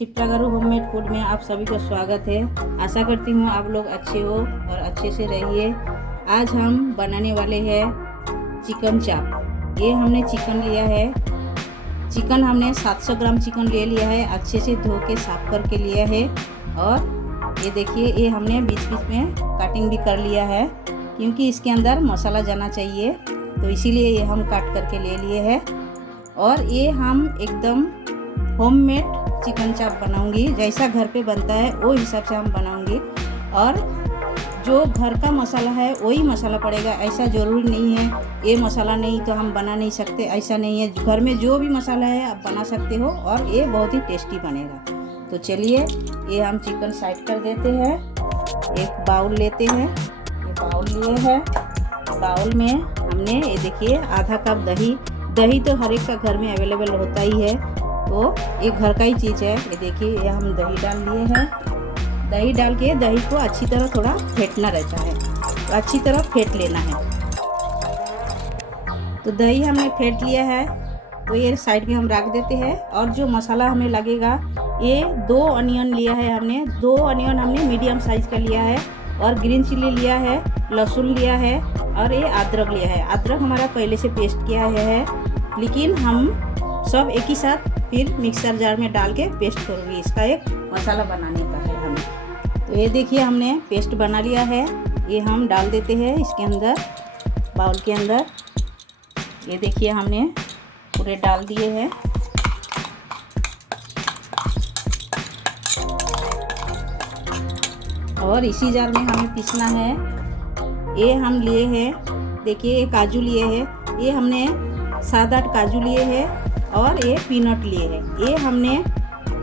शिप्रा गारू homemade food में आप सभी का स्वागत है। आशा करती हूँ आप लोग अच्छे हो और अच्छे से रहिए। आज हम बनाने वाले हैं चिकन चाप। ये हमने चिकन लिया है। चिकन हमने 700 ग्राम चिकन ले लिया है, अच्छे से धो के साफ करके लिया है। और ये देखिए, ये हमने बीच बीच में काटिंग भी कर लिया है क्योंकि इसके अंदर मसाला जाना चाहिए, तो इसीलिए ये हम काट करके ले लिए हैं। और ये हम एकदम होममेड चिकन चाप बनाऊंगी, जैसा घर पे बनता है वो हिसाब से हम बनाऊंगी। और जो घर का मसाला है वही मसाला पड़ेगा, ऐसा ज़रूरी नहीं है ये मसाला नहीं तो हम बना नहीं सकते, ऐसा नहीं है। घर में जो भी मसाला है आप बना सकते हो और ये बहुत ही टेस्टी बनेगा। तो चलिए, ये हम चिकन साइड कर देते हैं। एक बाउल लेते हैं, ये बाउल लिए हैं। बाउल में हमने ये देखिए आधा कप दही। दही तो हर एक का घर में अवेलेबल होता ही है, तो ये घर का ही चीज़ है। ये देखिए, ये हम दही डाल लिए हैं। दही डाल के दही को अच्छी तरह थोड़ा फेंटना रहता है, तो अच्छी तरह फेंट लेना है। तो दही हमने फेंट लिया है, तो ये साइड में हम रख देते हैं। और जो मसाला हमें लगेगा, ये 2 अनियन लिया है हमने। 2 अनियन हमने मीडियम साइज़ का लिया है, और ग्रीन चिल्ली लिया है, लहसुन लिया है, और ये अदरक लिया है। अदरक हमारा पहले से पेस्ट किया है, लेकिन हम सब एक ही साथ फिर मिक्सर जार में डाल के पेस्ट करूँगी। इसका एक मसाला बनाने का है हमें। तो ये देखिए, हमने पेस्ट बना लिया है। ये हम डाल देते हैं इसके अंदर, बाउल के अंदर। ये देखिए, हमने पूरे डाल दिए हैं। और इसी जार में हमें पीसना है। ये हम लिए हैं, देखिए ये काजू लिए हैं। ये हमने 7-8 काजू लिए हैं, और ये पीनट लिए हैं। ये हमने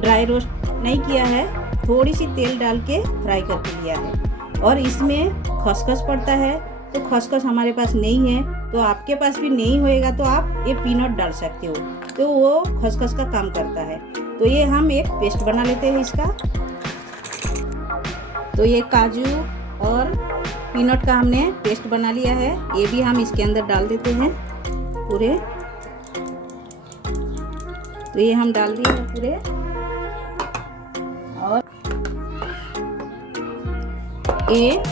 ड्राई रोस्ट नहीं किया है, थोड़ी सी तेल डाल के फ्राई करके लिया है। और इसमें खसखस पड़ता है, तो खसखस हमारे पास नहीं है, तो आपके पास भी नहीं होएगा तो आप ये पीनट डाल सकते हो, तो वो खसखस का काम करता है। तो ये हम एक पेस्ट बना लेते हैं इसका। तो ये काजू और पीनट का हमने पेस्ट बना लिया है, ये भी हम इसके अंदर डाल देते हैं पूरे। तो ये हम डाल दिए हैं पूरे। और ये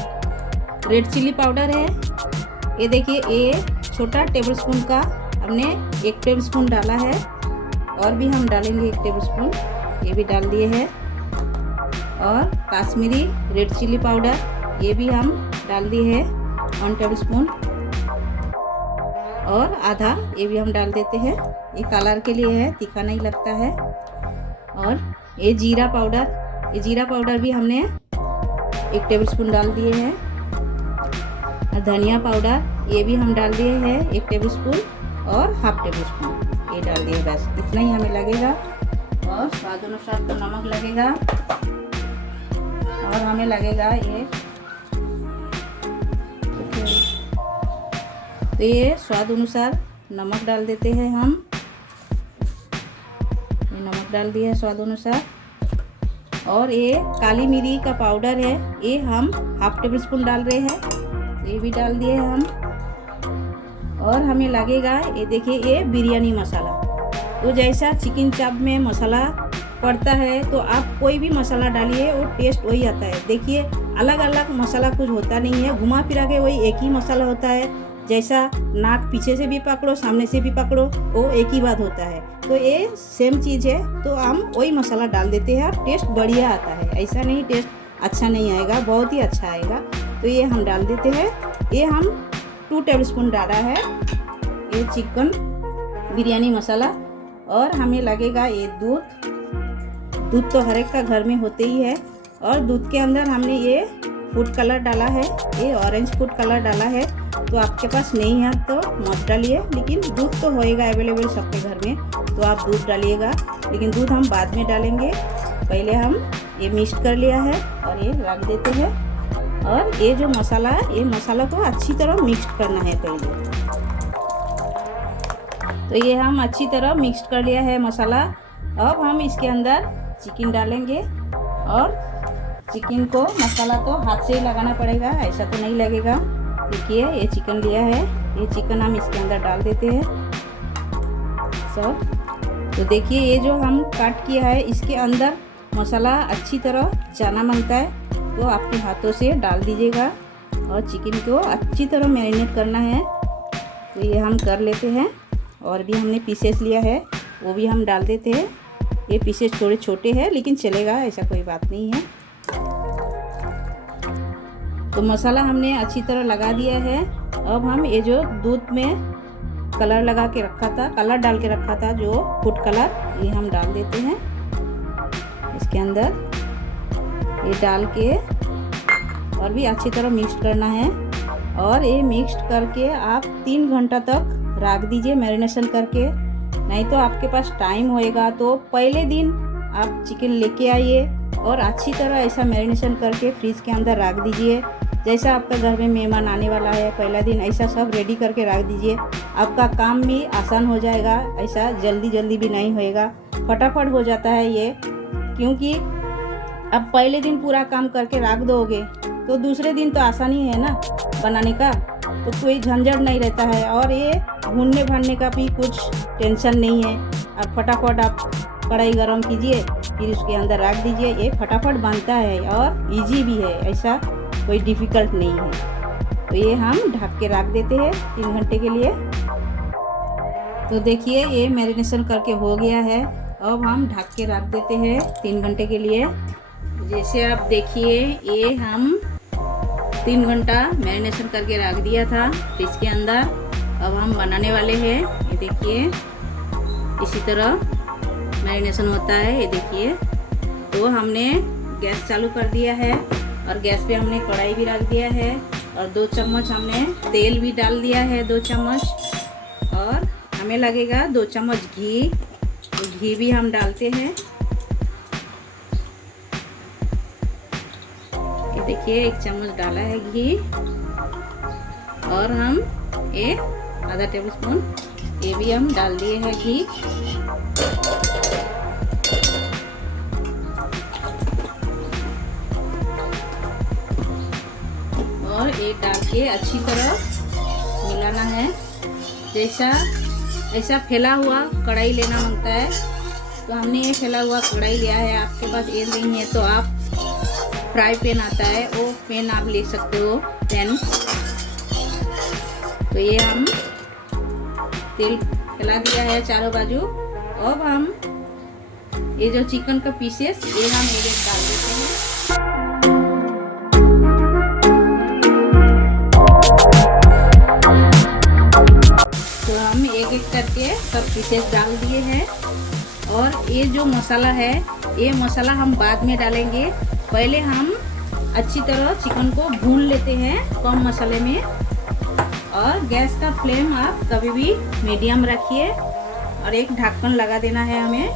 रेड चिल्ली पाउडर है, ये देखिए ये छोटा टेबलस्पून का हमने 1 टेबलस्पून डाला है, और भी हम डालेंगे 1 टेबलस्पून, ये भी डाल दिए हैं। और काश्मीरी रेड चिल्ली पाउडर, ये भी हम डाल दिए हैं 1 टेबलस्पून, और आधा ये भी हम डाल देते हैं। ये कलर के लिए है, तीखा नहीं लगता है। और ये जीरा पाउडर, ये जीरा पाउडर भी हमने 1 टेबलस्पून डाल दिए हैं। और धनिया पाउडर, ये भी हम डाल दिए हैं 1 टेबलस्पून, और ½ टेबलस्पून ये डाल दिए। बस इतना ही हमें लगेगा। और स्वाद अनुसार तो नमक लगेगा, और हमें लगेगा ये, तो ये स्वाद अनुसार नमक डाल देते हैं हम। ये नमक डाल दिया है स्वाद अनुसार। और ये काली मिर्च का पाउडर है, ये हम ½ टेबलस्पून डाल रहे हैं, तो ये भी डाल दिए हैं हम। और हमें लगेगा, ये देखिए ये बिरयानी मसाला। तो जैसा चिकन चाप में मसाला पड़ता है, तो आप कोई भी मसाला डालिए वो टेस्ट वही आता है। देखिए, अलग अलग मसाला कुछ होता नहीं है, घुमा फिरा के वही एक ही मसाला होता है। जैसा नाक पीछे से भी पकड़ो, सामने से भी पकड़ो, वो एक ही बात होता है। तो ये सेम चीज़ है, तो हम वही मसाला डाल देते हैं और टेस्ट बढ़िया आता है। ऐसा नहीं टेस्ट अच्छा नहीं आएगा, बहुत ही अच्छा आएगा। तो ये हम डाल देते हैं। ये हम 2 टेबलस्पून डाला है ये चिकन बिरयानी मसाला। और हमें लगेगा ये दूध तो हर एक का घर में होते ही है। और दूध के अंदर हमने ये फूड कलर डाला है, ये ऑरेंज फूड कलर डाला है। तो आपके पास नहीं है तो मत डालिए, लेकिन दूध तो होएगा अवेलेबल सबके घर में, तो आप दूध डालिएगा। लेकिन दूध हम बाद में डालेंगे, पहले हम ये मिक्स कर लिया है और ये रख देते हैं। और ये जो मसाला है, ये मसाला को अच्छी तरह मिक्स करना है पहले। तो ये हम अच्छी तरह मिक्स कर लिया है मसाला। अब हम इसके अंदर चिकन डालेंगे, और चिकन को मसाला तो हाथ से ही लगाना पड़ेगा, ऐसा तो नहीं लगेगा। देखिए, ये चिकन लिया है, ये चिकन हम इसके अंदर डाल देते हैं सब। तो देखिए, ये जो हम काट किया है इसके अंदर मसाला अच्छी तरह जाना मांगता है तो अपने हाथों से डाल दीजिएगा और चिकन को अच्छी तरह मैरिनेट करना है। तो ये हम कर लेते हैं। और भी हमने पीसेस लिया है वो भी हम डाल देते हैं। ये पीसेस थोड़े छोटे हैं लेकिन चलेगा, ऐसा कोई बात नहीं है। तो मसाला हमने अच्छी तरह लगा दिया है। अब हम ये जो दूध में कलर लगा के रखा था, कलर डाल के रखा था जो फूड कलर, ये हम डाल देते हैं इसके अंदर। ये डाल के और भी अच्छी तरह मिक्स करना है। और ये मिक्स करके आप 3 घंटा तक रख दीजिए मैरिनेशन करके। नहीं तो आपके पास टाइम होएगा तो पहले दिन आप चिकन लेके आइए और अच्छी तरह ऐसा मैरिनेशन करके फ्रिज के अंदर रख दीजिए। जैसा आपका घर में मेहमान आने वाला है पहला दिन, ऐसा सब रेडी करके रख दीजिए। आपका काम भी आसान हो जाएगा, ऐसा जल्दी जल्दी भी नहीं होएगा, फटाफट हो जाता है ये। क्योंकि अब पहले दिन पूरा काम करके रख दोगे तो दूसरे दिन तो आसानी है ना बनाने का, तो कोई झंझट नहीं रहता है। और ये भूनने भानने का भी कुछ टेंशन नहीं है। अब फटाफट आप कढ़ाई गरम कीजिए, फिर उसके अंदर रख दीजिए, ये फटाफट बनता है और इजी भी है, ऐसा कोई डिफ़िकल्ट नहीं है। तो ये हम ढक के रख देते हैं 3 घंटे के लिए। तो देखिए ये मैरिनेशन करके हो गया है। अब हम ढक के रख देते हैं 3 घंटे के लिए। जैसे आप देखिए ये हम 3 घंटा मैरिनेशन करके रख दिया था फ्रिज के अंदर। अब हम बनाने वाले हैं। ये देखिए इसी तरह मैरिनेशन होता है, ये देखिए। तो हमने गैस चालू कर दिया है और गैस पे हमने कढ़ाई भी रख दिया है और 2 चम्मच हमने तेल भी डाल दिया है, 2 चम्मच। और हमें लगेगा 2 चम्मच घी, तो घी भी हम डालते हैं। ये देखिए 1 चम्मच डाला है घी। और हम आधा टेबल स्पून ये भी हम डाल दिए हैं घी। और ये डाल के अच्छी तरह मिलाना है। जैसा ऐसा फैला हुआ कढ़ाई लेना मांगता है, तो हमने ये फैला हुआ कढ़ाई लिया है। आपके पास ये नहीं है तो आप फ्राई पैन आता है वो पैन आप ले सकते हो, पैन। तो ये हम तेल फैला दिया है चारों बाजू। अब हम ये जो चिकन का पीसेस ये हम एक डाल देते हैं। तो हम एक करके सब पीसेस डाल दिए हैं। और ये जो मसाला है ये मसाला हम बाद में डालेंगे। पहले हम अच्छी तरह चिकन को भून लेते हैं कम मसाले में। और गैस का फ्लेम आप कभी भी मीडियम रखिए और एक ढक्कन लगा देना है हमें।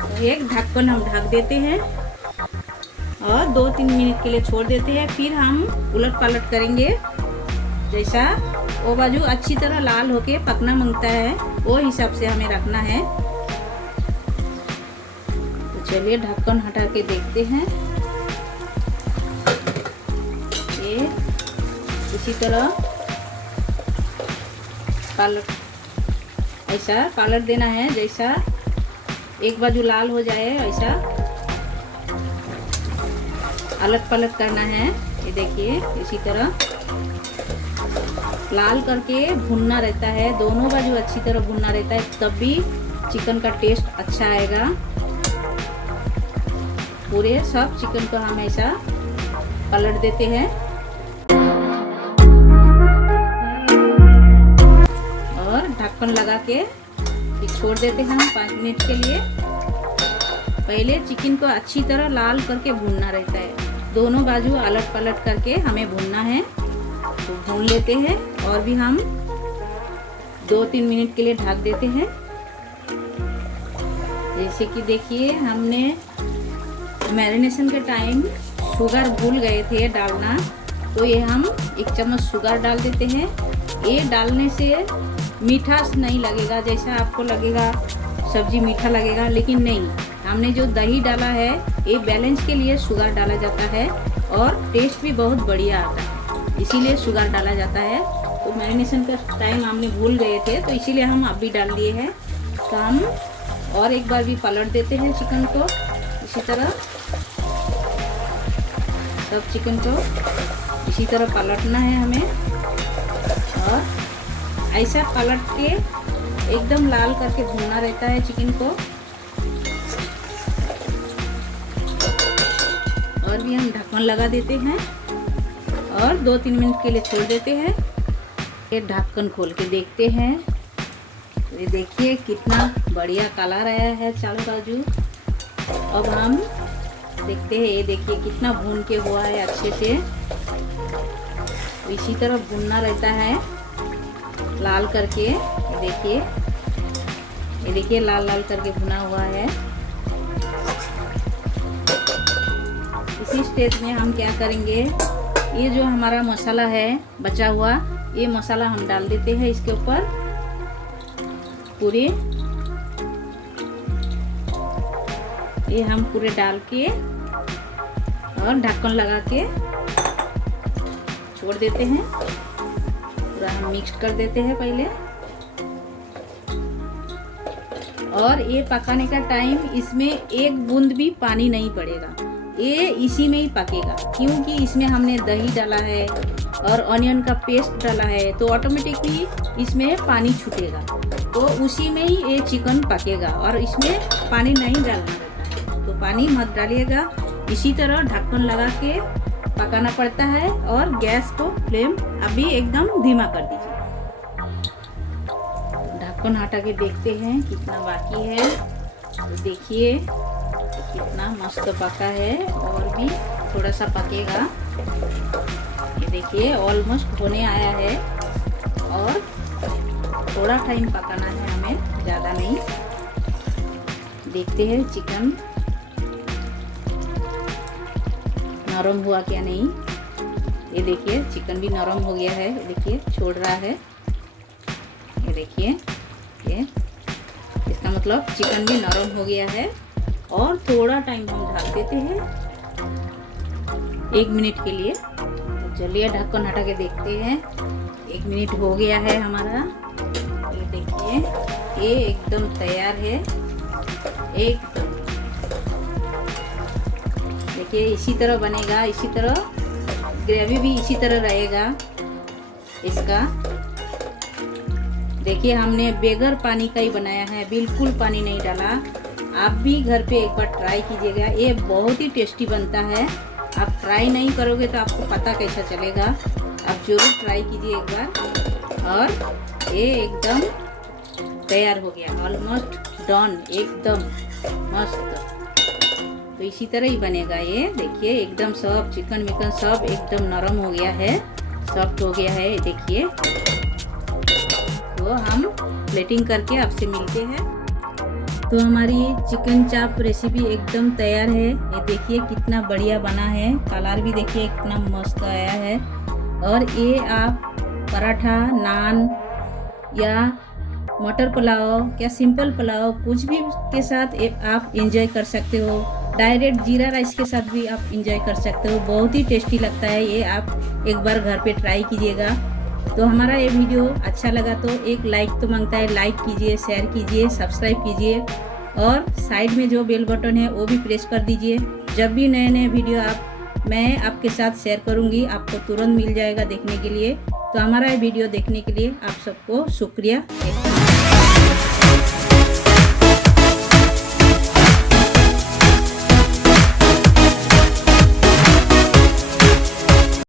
तो एक ढक्कन हम ढक देते हैं और 2-3 मिनट के लिए छोड़ देते हैं। फिर हम उलट पलट करेंगे। जैसा वो बाजू अच्छी तरह लाल होके पकना मांगता है वो हिसाब से हमें रखना है। तो चलिए ढक्कन हटा के देखते हैं। ये इसी तरह कलर, ऐसा कलर देना है। जैसा एक बाजू लाल हो जाए ऐसा अलट पलट करना है। ये देखिए इसी तरह लाल करके भुनना रहता है, दोनों बाजू अच्छी तरह भुनना रहता है, तब भी चिकन का टेस्ट अच्छा आएगा। पूरे सब चिकन को हम ऐसा पलट देते हैं और ढक्कन लगा के फिर छोड़ देते हैं हम 5 मिनट के लिए। पहले चिकन को अच्छी तरह लाल करके भूनना रहता है, दोनों बाजू अलट पलट करके हमें भूनना है। तो भून लेते हैं और भी हम 2-3 मिनट के लिए ढक देते हैं। जैसे कि देखिए हमने मैरिनेशन के टाइम शुगर भूल गए थे डालना, तो ये हम 1 चम्मच शुगर डाल देते हैं। ये डालने से मीठा नहीं लगेगा, जैसा आपको लगेगा सब्जी मीठा लगेगा, लेकिन नहीं। हमने जो दही डाला है ये बैलेंस के लिए शुगर डाला जाता है और टेस्ट भी बहुत बढ़िया आता है, इसीलिए शुगर डाला जाता है। तो मैरिनेशन का टाइम हमने भूल गए थे तो इसीलिए हम अभी डाल दिए हैं। तो हम और एक बार भी पलट देते हैं चिकन को। इसी तरह सब चिकन को इसी तरह पलटना है हमें, और ऐसा पलट के एकदम लाल करके भूनना रहता है चिकन को। और भी हम ढक्कन लगा देते हैं और 2-3 मिनट के लिए छोड़ देते हैं। ये ढक्कन खोल के देखते हैं, ये देखिए कितना बढ़िया कलर आया है चारों बाजू। अब हम देखते हैं, ये देखिए कितना भून के हुआ है अच्छे से। इसी तरह भूनना रहता है लाल करके। ये देखिए लाल लाल करके भुना हुआ है। इसी स्टेज में हम क्या करेंगे, ये जो हमारा मसाला है बचा हुआ, ये मसाला हम डाल देते हैं इसके ऊपर पूरे। ये हम पूरे डाल के और ढक्कन लगा के छोड़ देते हैं। पूरा हम मिक्स कर देते हैं पहले। और ये पकाने का टाइम, इसमें एक बूंद भी पानी नहीं पड़ेगा, ये इसी में ही पकेगा, क्योंकि इसमें हमने दही डाला है और ऑनियन का पेस्ट डाला है, तो ऑटोमेटिकली इसमें पानी छूटेगा, तो उसी में ही ये चिकन पकेगा। और इसमें पानी नहीं डालना रहता है, तो पानी मत डालिएगा। इसी तरह ढक्कन लगा के पकाना पड़ता है और गैस को फ्लेम अभी एकदम धीमा कर दीजिए। ढक्कन हटा के देखते हैं कितना बाकी है। तो देखिए कितना मस्त पका है, और भी थोड़ा सा पकेगा। ये देखिए ऑलमोस्ट होने आया है, और थोड़ा टाइम पकाना है हमें, ज़्यादा नहीं। देखते हैं चिकन नरम हुआ क्या नहीं। ये देखिए चिकन भी नरम हो गया है, ये देखिए छोड़ रहा है। ये देखिए, ये इसका मतलब चिकन भी नरम हो गया है। और थोड़ा टाइम हम ढक देते हैं 1 मिनट के लिए। तो चलिए ढक्कन हटा के देखते हैं। 1 मिनट हो गया है हमारा। ये देखिए ये एकदम तैयार है, एकदम। देखिए इसी तरह बनेगा, इसी तरह ग्रेवी भी इसी तरह रहेगा इसका। देखिए हमने बगैर पानी का ही बनाया है, बिल्कुल पानी नहीं डाला। आप भी घर पे एक बार ट्राई कीजिएगा, ये बहुत ही टेस्टी बनता है। आप ट्राई नहीं करोगे तो आपको पता कैसा चलेगा। आप जरूर ट्राई कीजिए एक बार। और ये एकदम तैयार हो गया, ऑलमोस्ट डन, एकदम मस्त। तो इसी तरह ही बनेगा ये। देखिए एकदम सब चिकन विकन सब एकदम नरम हो गया है, सॉफ्ट हो गया है। देखिए, तो हम प्लेटिंग करके आपसे मिलते हैं। तो हमारी चिकन चाप रेसिपी एकदम तैयार है। ये देखिए कितना बढ़िया बना है, कलर भी देखिए कितना मस्त आया है। और ये आप पराठा, नान या मटर पुलाव या सिंपल पुलाव कुछ भी के साथ आप एंजॉय कर सकते हो। डायरेक्ट जीरा राइस के साथ भी आप एंजॉय कर सकते हो, बहुत ही टेस्टी लगता है ये। आप एक बार घर पे ट्राई कीजिएगा। तो हमारा ये वीडियो अच्छा लगा तो एक लाइक तो मांगता है, लाइक कीजिए, शेयर कीजिए, सब्सक्राइब कीजिए, और साइड में जो बेल बटन है वो भी प्रेस कर दीजिए। जब भी नए नए वीडियो मैं आपके साथ शेयर करूंगी, आपको तुरंत मिल जाएगा देखने के लिए। तो हमारा ये वीडियो देखने के लिए आप सबको शुक्रिया।